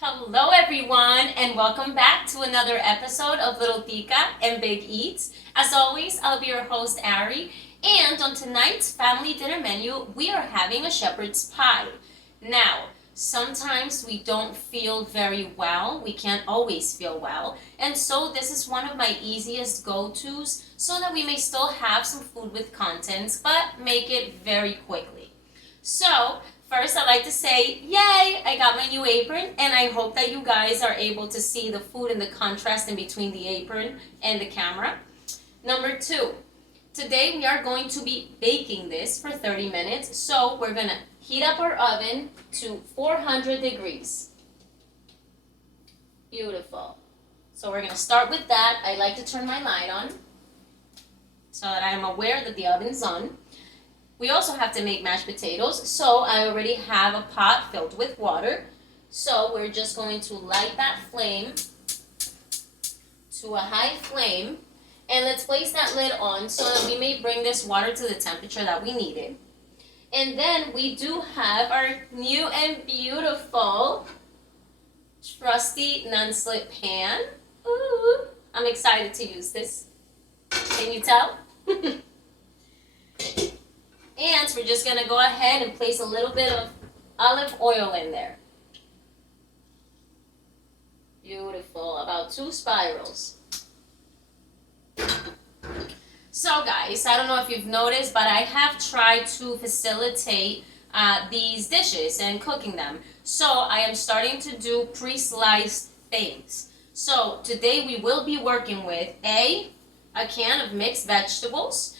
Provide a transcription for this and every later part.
Hello, everyone, and welcome back to another episode of Little Tika and Big Eats. As always, I'll be your host, Ari, and on tonight's family dinner menu, we are having a shepherd's pie. Now, sometimes we don't feel very well, we can't always feel well, and so this is one of my easiest go tos so that we may still have some food with contents, but make it very quickly. So, first, I'd like to say, yay, I got my new apron, and I hope that you guys are able to see the food and the contrast in between the apron and the camera. Number two, today we are going to be baking this for 30 minutes, so we're going to heat up our oven to 400 degrees. Beautiful. So we're going to start with that. I like to turn my light on so that I'm aware that the oven's on. We also have to make mashed potatoes, so I already have a pot filled with water. So we're just going to light that flame to a high flame, and let's place that lid on so that we may bring this water to the temperature that we need it. And then we do have our new and beautiful trusty non-slip pan. Ooh, I'm excited to use this. Can you tell? And we're just going to go ahead and place a little bit of olive oil in there. Beautiful. About 2 spirals. So guys, I don't know if you've noticed, but I have tried to facilitate these dishes and cooking them. So I am starting to do pre-sliced things. So today we will be working with a can of mixed vegetables.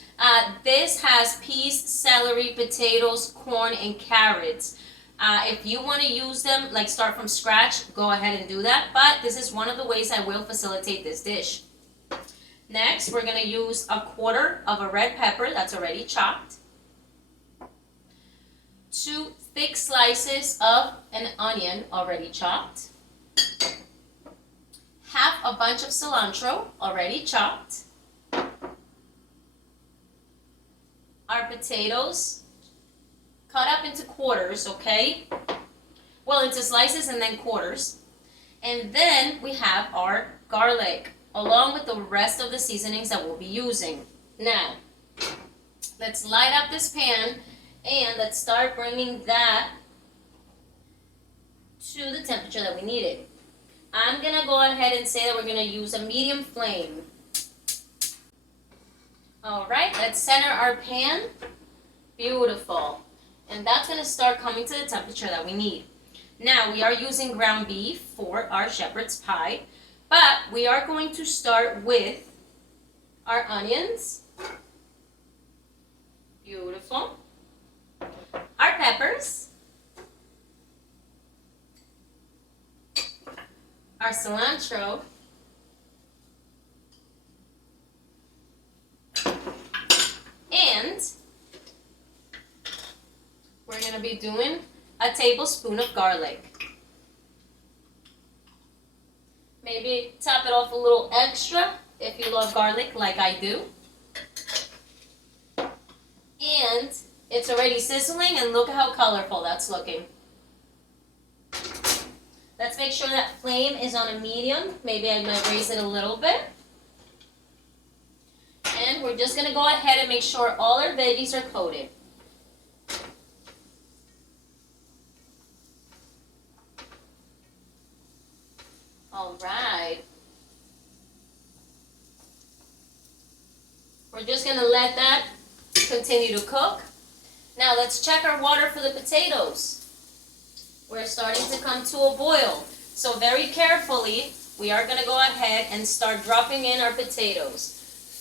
This has peas, celery, potatoes, corn, and carrots. If you want to use them, like start from scratch, go ahead and do that. But this is one of the ways I will facilitate this dish. Next, we're going to use a quarter of a red pepper that's already chopped. 2 thick slices of an onion already chopped. Half a bunch of cilantro already chopped. Our potatoes cut up into quarters, okay? Well, into slices and then quarters. And then we have our garlic, along with the rest of the seasonings that we'll be using. Now, let's light up this pan and let's start bringing that to the temperature that we need it. I'm gonna go ahead and say that we're gonna use a medium flame. Alright, let's center our pan. Beautiful. And that's going to start coming to the temperature that we need. Now, we are using ground beef for our shepherd's pie, but we are going to start with our onions. Beautiful. Our peppers. Our cilantro. And we're going to be doing a tablespoon of garlic. Maybe top it off a little extra if you love garlic like I do. And it's already sizzling, and look how colorful that's looking. Let's make sure that flame is on a medium. Maybe I might raise it a little bit. And we're just going to go ahead and make sure all our veggies are coated. All right. We're just going to let that continue to cook. Now let's check our water for the potatoes. We're starting to come to a boil. So very carefully, we are going to go ahead and start dropping in our potatoes.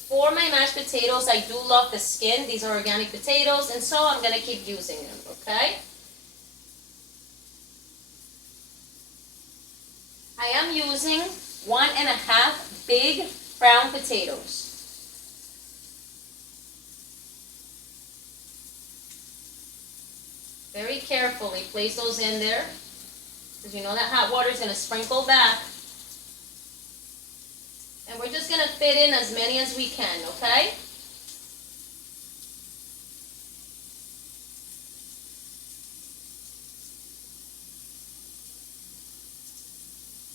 For my mashed potatoes, I do love the skin. These are organic potatoes, and so I'm going to keep using them, okay? I am using 1.5 big brown potatoes. Very carefully place those in there, because you know that hot water is going to sprinkle back. And we're just going to fit in as many as we can, okay?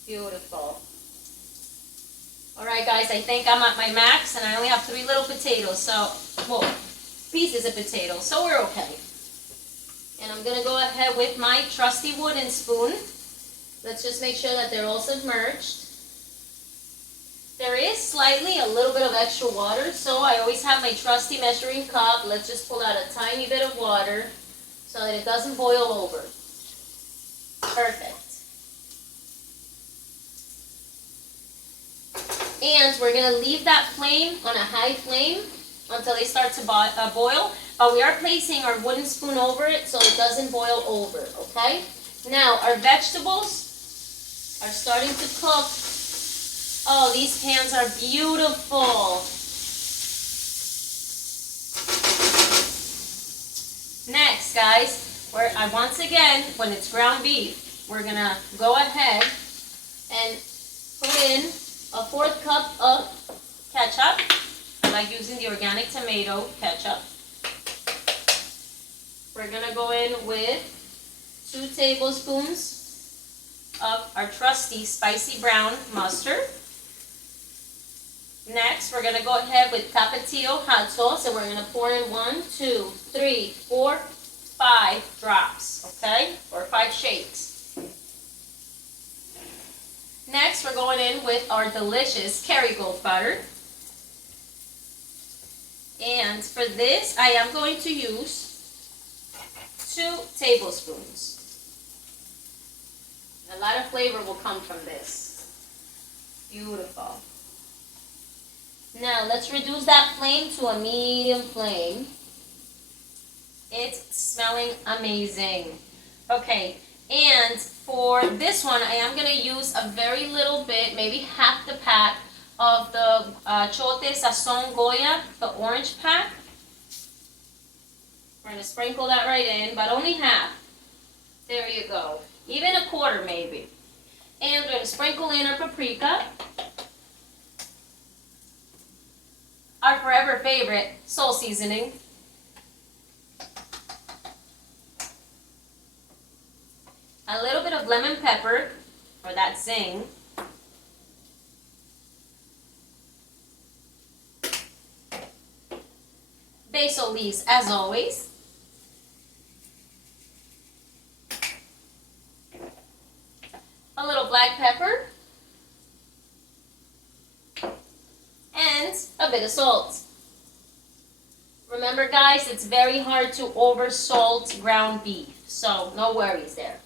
Beautiful. All right, guys, I think I'm at my max, and I only have 3 little potatoes, so, well, pieces of potatoes, so we're okay. And I'm gonna go ahead with my trusty wooden spoon. Let's just make sure that they're all submerged. There is slightly a little bit of extra water, so I always have my trusty measuring cup. Let's just pull out a tiny bit of water so that it doesn't boil over. Perfect. And we're going to leave that flame on a high flame until they start to boil. But we are placing our wooden spoon over it so it doesn't boil over, okay? Now, our vegetables are starting to cook. Oh, these pans are beautiful. Next, guys, once again, when it's ground beef, we're going to go ahead and put in a 4th cup of ketchup. I like using the organic tomato ketchup. We're going to go in with 2 tablespoons of our trusty spicy brown mustard. Next, we're going to go ahead with Tapatio hot sauce, and we're going to pour in 1, 2, 3, 4, 5 drops, okay? Or 5 shakes. Next, we're going in with our delicious Kerrygold butter. And for this, I am going to use 2 tablespoons. A lot of flavor will come from this. Beautiful. Now, let's reduce that flame to a medium flame. It's smelling amazing. Okay, and for this one, I am going to use a very little bit, maybe half the pack of the Chote Sazon Goya, the orange pack. We're going to sprinkle that right in, but only half. There you go. Even a quarter, maybe. And we're going to sprinkle in our paprika. Our forever favorite, salt seasoning. A little bit of lemon pepper for that zing. Basil leaves, as always. A little black pepper. And a bit of salt. Remember, guys, it's very hard to over salt ground beef, so no worries there.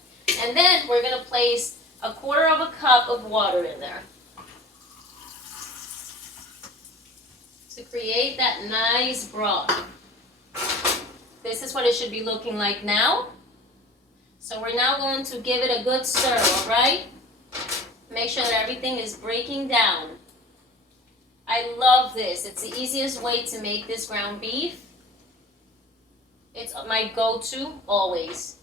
And then we're going to place a 1/4 cup of water in there to create that nice broth. This is what it should be looking like now. So we're now going to give it a good stir, all right? Make sure that everything is breaking down. I love this. It's the easiest way to make this ground beef. It's my go-to always.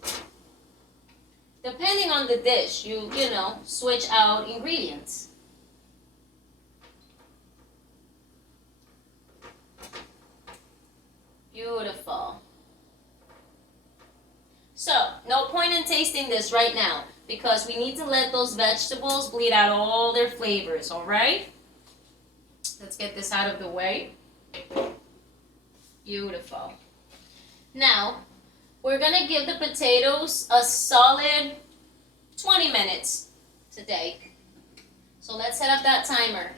Depending on the dish, you know, switch out ingredients. Beautiful. So, no point in tasting this right now because we need to let those vegetables bleed out all their flavors, all right? Let's get this out of the way. Beautiful. Now, we're going to give the potatoes a solid 20 minutes today. So let's set up that timer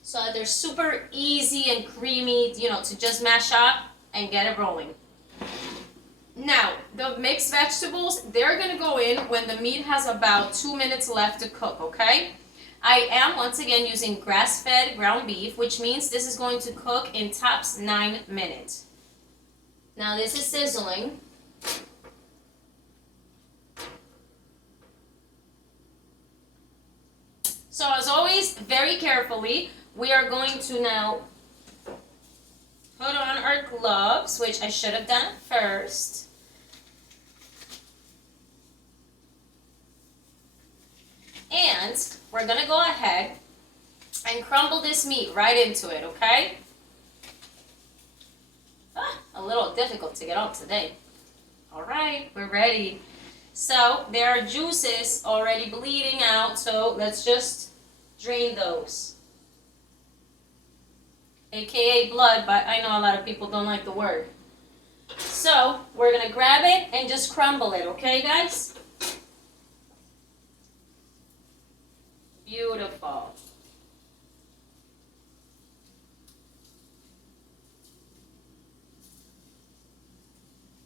so that they're super easy and creamy, you know, to just mash up and get it rolling. Now, the mixed vegetables, they're going to go in when the meat has about 2 minutes left to cook, okay? I am, once again, using grass-fed ground beef, which means this is going to cook in tops 9 minutes. Now, this is sizzling. So, as always, very carefully, we are going to now put on our gloves, which I should have done first. And we're going to go ahead and crumble this meat right into it, okay? A little difficult to get out today. All right, we're ready. So there are juices already bleeding out, so let's just drain those. AKA blood, but I know a lot of people don't like the word. So we're gonna grab it and just crumble it, okay guys? Beautiful.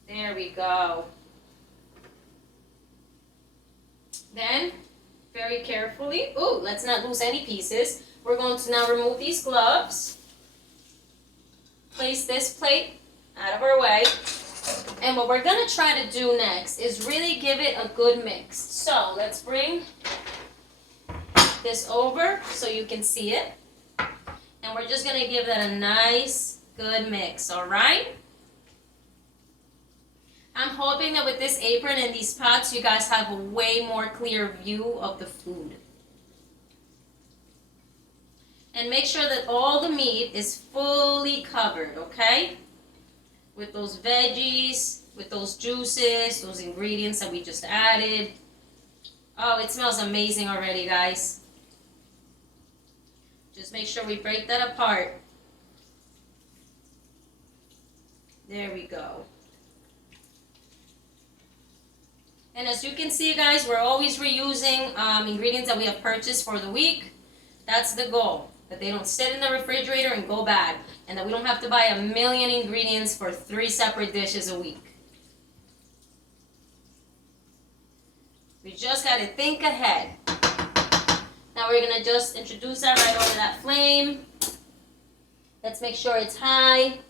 There we go. Then, very carefully, let's not lose any pieces. We're going to now remove these gloves. Place this plate out of our way. And what we're gonna try to do next is really give it a good mix. So let's bring this over so you can see it. And we're just gonna give that a nice, good mix, all right? I'm hoping that with this apron and these pots, you guys have a way more clear view of the food. And make sure that all the meat is fully covered, okay? With those veggies, with those juices, those ingredients that we just added. Oh, it smells amazing already, guys. Just make sure we break that apart. There we go. And as you can see, guys, we're always reusing ingredients that we have purchased for the week. That's the goal, that they don't sit in the refrigerator and go bad, and that we don't have to buy a million ingredients for 3 separate dishes a week. We just got to think ahead. Now we're going to just introduce that right over that flame. Let's make sure it's high.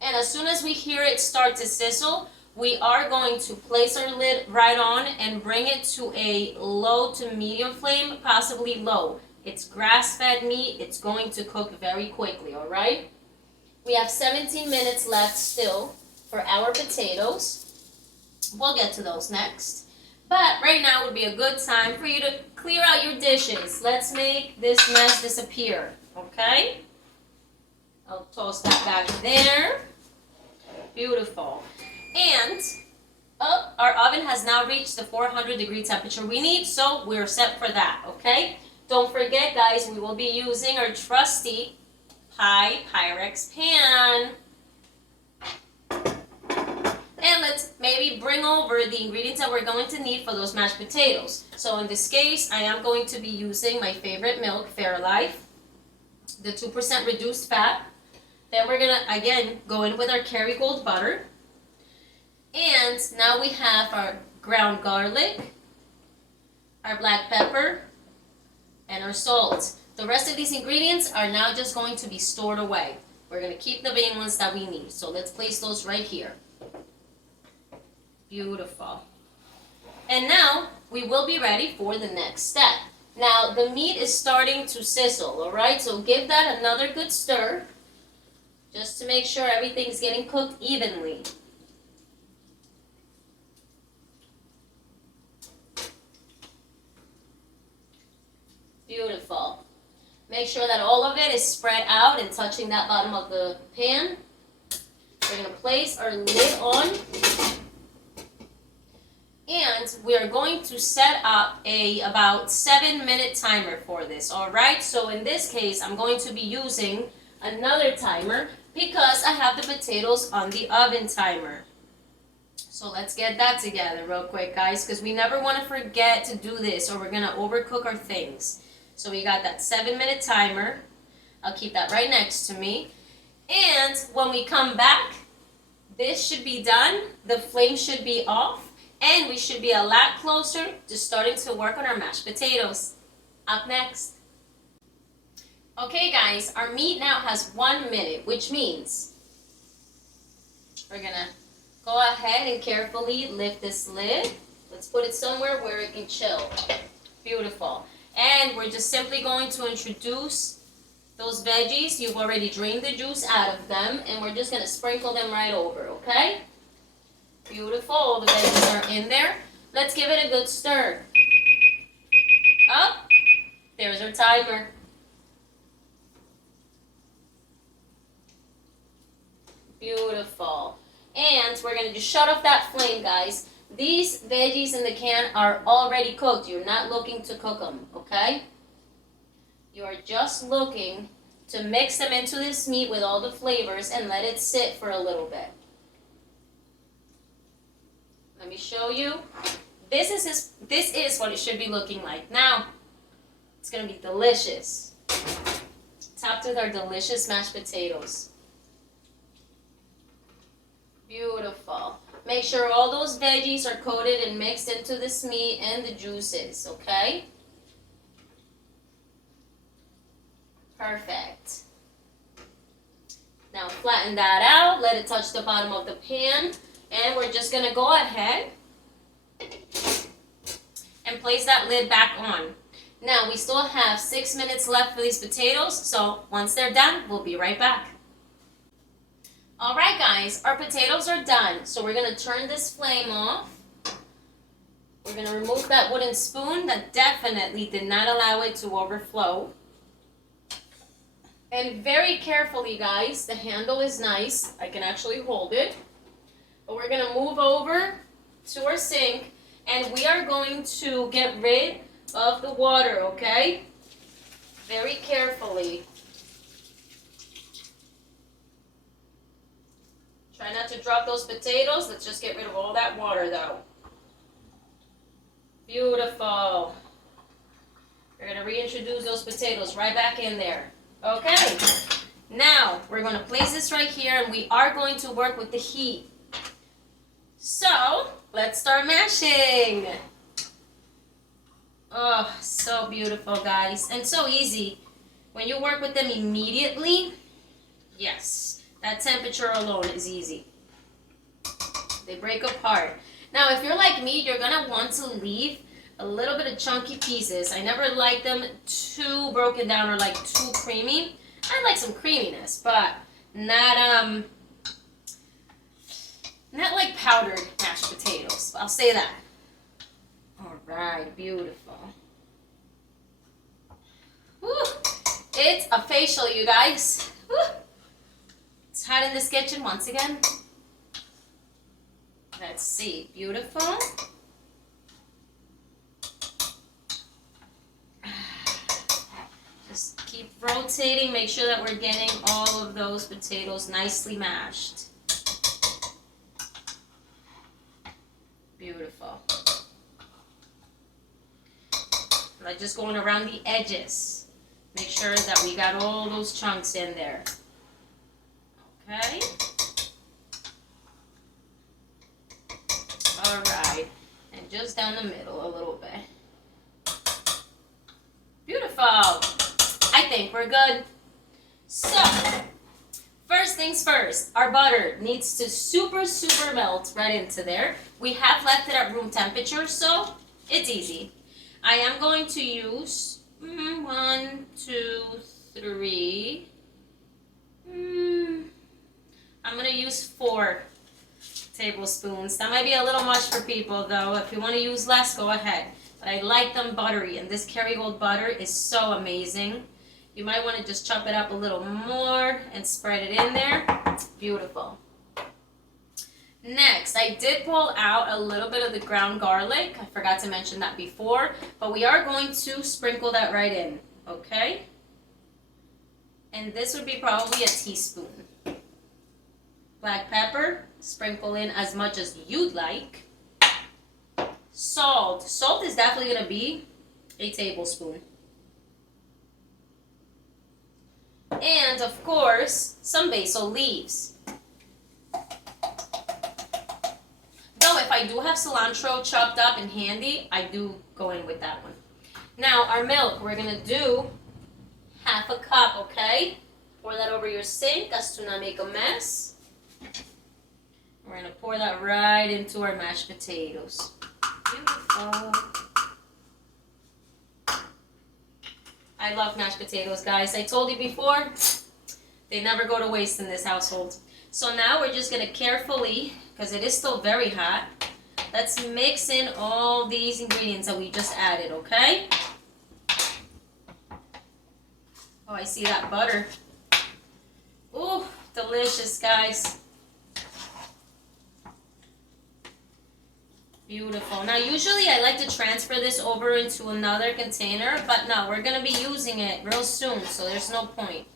And as soon as we hear it start to sizzle, we are going to place our lid right on and bring it to a low to medium flame, possibly low. It's grass-fed meat. It's going to cook very quickly, all right? We have 17 minutes left still for our potatoes. We'll get to those next. But right now would be a good time for you to clear out your dishes. Let's make this mess disappear, okay? I'll toss that back there. Beautiful. And our oven has now reached the 400-degree temperature we need, so we're set for that, okay? Don't forget, guys, we will be using our trusty Pyrex pan. And let's maybe bring over the ingredients that we're going to need for those mashed potatoes. So in this case, I am going to be using my favorite milk, Fairlife, the 2% reduced fat. Then we're gonna, again, go in with our Kerrygold butter. And now we have our ground garlic, our black pepper, and our salt. The rest of these ingredients are now just going to be stored away. We're going to keep the main ones that we need. So let's place those right here. Beautiful. And now we will be ready for the next step. Now the meat is starting to sizzle, all right? So give that another good stir just to make sure everything's getting cooked evenly. Beautiful. Make sure that all of it is spread out and touching that bottom of the pan. We're going to place our lid on. And we are going to set up a about 7-minute timer for this, all right? So in this case, I'm going to be using another timer because I have the potatoes on the oven timer. So let's get that together real quick, guys, because we never want to forget to do this or we're going to overcook our things. So we got that 7-minute timer. I'll keep that right next to me. And when we come back, this should be done. The flame should be off. And we should be a lot closer to starting to work on our mashed potatoes. Up next. Okay, guys, our meat now has 1 minute, which means we're going to go ahead and carefully lift this lid. Let's put it somewhere where it can chill. Beautiful. And we're just simply going to introduce those veggies. You've already drained the juice out of them, and we're just going to sprinkle them right over, okay? Beautiful. All the veggies are in there. Let's give it a good stir. Up. There's our timer. Beautiful. And we're going to just shut off that flame, guys. these veggies in the can are already cooked. You're not looking to cook them, okay? You're just looking to mix them into this meat with all the flavors and let it sit for a little bit. Let me show you. This is what it should be looking like. Now, it's gonna be delicious. Topped with our delicious mashed potatoes. Beautiful. Make sure all those veggies are coated and mixed into this meat and the juices, okay? Perfect. Now flatten that out, let it touch the bottom of the pan, and we're just gonna go ahead and place that lid back on. Now we still have 6 minutes left for these potatoes, so once they're done, we'll be right back. Alright guys, our potatoes are done, so we're gonna turn this flame off. We're gonna remove that wooden spoon that definitely did not allow it to overflow. And very carefully, guys, the handle is nice. I can actually hold it. But we're going to move over to our sink, and we are going to get rid of the water, okay? Very carefully. Try not to drop those potatoes. Let's just get rid of all that water, though. Beautiful. We're going to reintroduce those potatoes right back in there. Okay, now we're going to place this right here, and we are going to work with the heat. So, let's start mashing. Oh, so beautiful, guys, and so easy. When you work with them immediately, yes, that temperature alone is easy. They break apart. Now, if you're like me, you're going to want to leave a little bit of chunky pieces. I never like them too broken down or like too creamy. I like some creaminess, but not like powdered mashed potatoes. I'll say that. All right, beautiful. Woo. It's a facial, you guys. Woo. It's hot in this kitchen once again. Let's see, beautiful. Just keep rotating, make sure that we're getting all of those potatoes nicely mashed. Beautiful. Like just going around the edges. Make sure that we got all those chunks in there. Okay. All right. And just down the middle a little bit. Beautiful. I think we're good. So, first things first, our butter needs to super melt right into there. We have left it at room temperature, so it's easy. I am going to use 1, 2, 3. I'm going to use 4 tablespoons. That might be a little much for people, though. If you want to use less, go ahead. But I like them buttery, and this Kerrygold butter is so amazing. You might want to just chop it up a little more and spread it in there. It's beautiful. Next, I did pull out a little bit of the ground garlic. I forgot to mention that before, but we are going to sprinkle that right in, okay? And this would be probably a teaspoon. Black pepper, sprinkle in as much as you'd like. Salt. Salt is definitely going to be a tablespoon. And, of course, some basil leaves. Though, if I do have cilantro chopped up and handy, I do go in with that one. Now, our milk, we're going to do half a cup, okay? Pour that over your sink as to not make a mess. We're going to pour that right into our mashed potatoes. Beautiful. I love mashed potatoes, guys. I told you before, they never go to waste in this household. So now we're just going to carefully, because it is still very hot, let's mix in all these ingredients that we just added, okay? Oh, I see that butter. Ooh, delicious, guys. Beautiful. Now, usually I like to transfer this over into another container, but no, we're going to be using it real soon, so there's no point.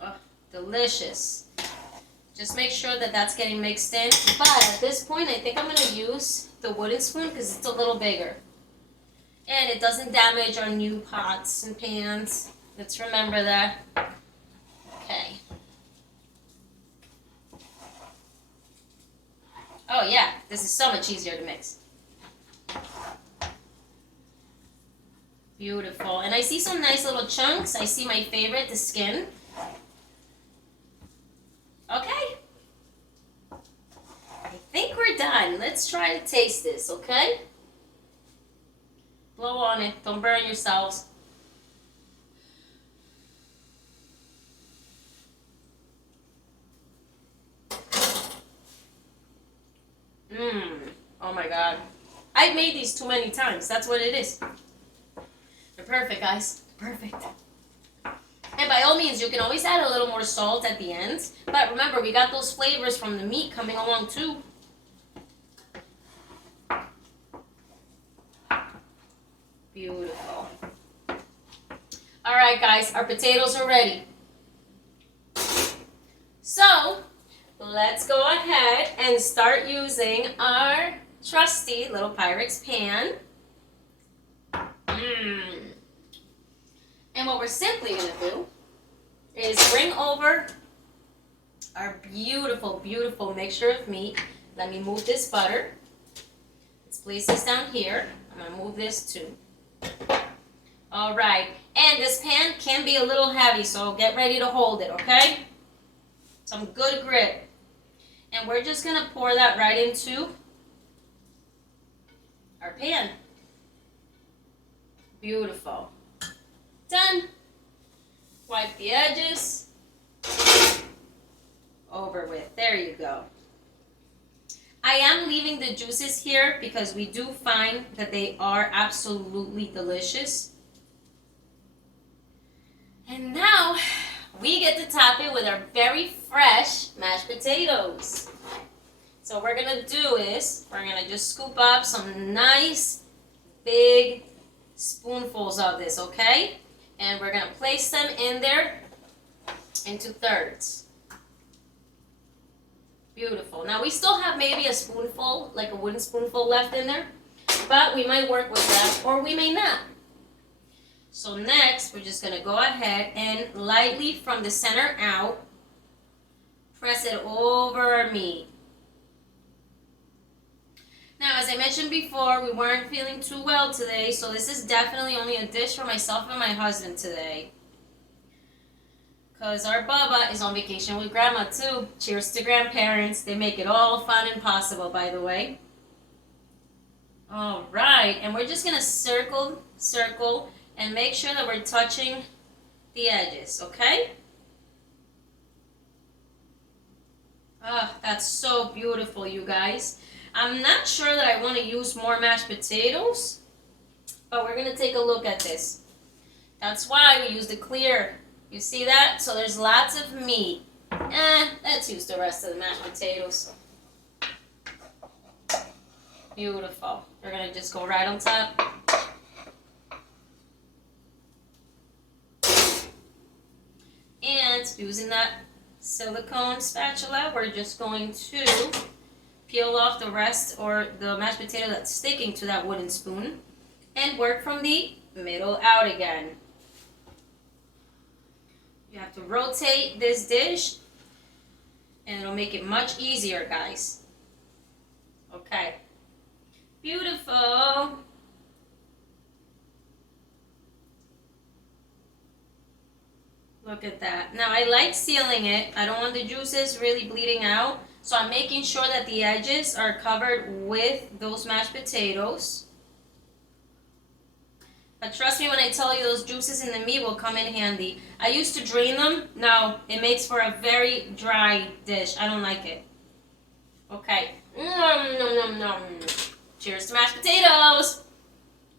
Oh, delicious. Just make sure that that's getting mixed in. But at this point, I think I'm going to use the wooden spoon because it's a little bigger. And it doesn't damage our new pots and pans. Let's remember that. Okay. Oh yeah, this is so much easier to mix. Beautiful. And I see some nice little chunks. I see my favorite, the skin. Okay. I think we're done. Let's try to taste this, okay? Blow on it. Don't burn yourselves. Oh my god. I've made these too many times. That's what it is. They're perfect, guys. Perfect. And by all means, you can always add a little more salt at the end. But remember, we got those flavors from the meat coming along too. Beautiful. Alright guys, our potatoes are ready. So, let's go ahead and start using our trusty little Pyrex pan. And what we're simply going to do is bring over our beautiful, beautiful mixture of meat. Let me move this butter. Let's place this down here. I'm going to move this too. All right. And this pan can be a little heavy, so get ready to hold it, okay? Some good grip. And we're just going to pour that right into our pan. Beautiful. Done. Wipe the edges. Over with. There you go. I am leaving the juices here because we do find that they are absolutely delicious. And now we get to top it with our very fresh mashed potatoes. So what we're going to do is we're going to just scoop up some nice big spoonfuls of this, okay? And we're going to place them in there into thirds. Beautiful. Now we still have maybe a spoonful, like a wooden spoonful left in there, but we might work with that or we may not. So next, we're just going to go ahead and lightly from the center out, press it over our meat. Now, as I mentioned before, we weren't feeling too well today, so this is definitely only a dish for myself and my husband today. Because our Bubba is on vacation with Grandma too. Cheers to grandparents. They make it all fun and possible, by the way. Alright, and we're just going to circle, and make sure that we're touching the edges, okay? Oh, that's so beautiful, you guys. I'm not sure that I want to use more mashed potatoes, but we're going to take a look at this. That's why we use the clear. You see that? So there's lots of meat. Let's use the rest of the mashed potatoes. Beautiful. We're going to just go right on top. And using that silicone spatula, we're just going to peel off the rest or the mashed potato that's sticking to that wooden spoon and work from the middle out again. You have to rotate this dish and it'll make it much easier, guys. Okay. Beautiful. Look at that. Now I like sealing it. I don't want the juices really bleeding out. So I'm making sure that the edges are covered with those mashed potatoes. But trust me when I tell you those juices in the meat will come in handy. I used to drain them. No, it makes for a very dry dish. I don't like it. Okay. Nom, nom, nom, nom. Cheers to mashed potatoes.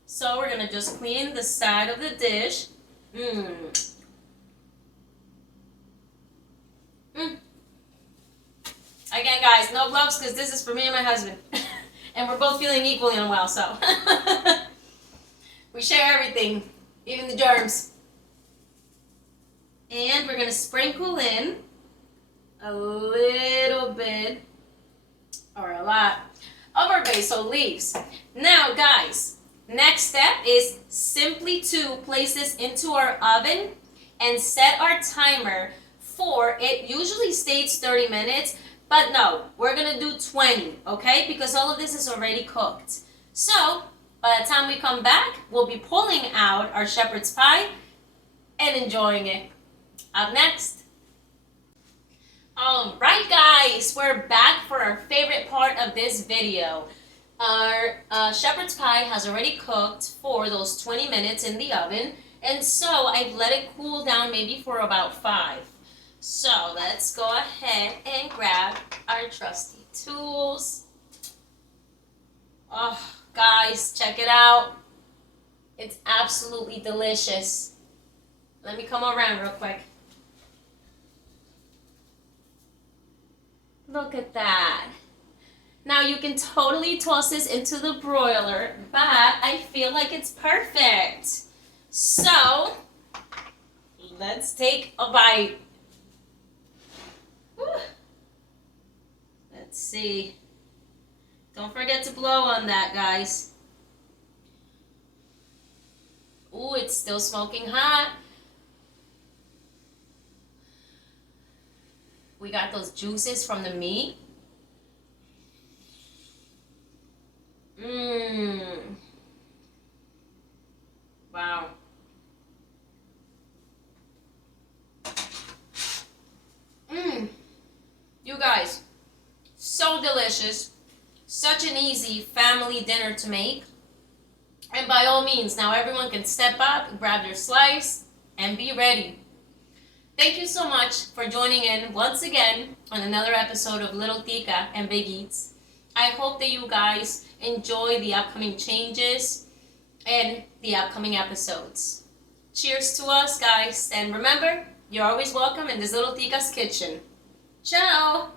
So we're going to just clean the side of the dish. no gloves because this is for me and my husband. And we're both feeling equally unwell, so. We share everything, even the germs. And we're going to sprinkle in a little bit, or a lot, of our basil leaves. Now, guys, next step is simply to place this into our oven and set our timer for, it usually states 30 minutes, but no, we're going to do 20, okay? Because all of this is already cooked. So, by the time we come back, we'll be pulling out our shepherd's pie and enjoying it. Up next. Alright guys, we're back for our favorite part of this video. Our shepherd's pie has already cooked for those 20 minutes in the oven, and so I've let it cool down maybe for about 5. So let's go ahead and grab our trusty tools. Oh, guys, check it out. It's absolutely delicious. Let me come around real quick. Look at that. Now you can totally toss this into the broiler, but I feel like it's perfect. So, let's take a bite. Whew. Let's see. Don't forget to blow on that, guys. Ooh, it's still smoking hot. We got those juices from the meat. Mmm. Wow. Mmm. You guys, so delicious. Such an easy family dinner to make. And by all means, now everyone can step up, grab their slice, and be ready. Thank you so much for joining in once again on another episode of Little Tica and Big Eats. I hope that you guys enjoy the upcoming changes and the upcoming episodes. Cheers to us, guys. And remember, you're always welcome in this Little Tica's kitchen. Ciao!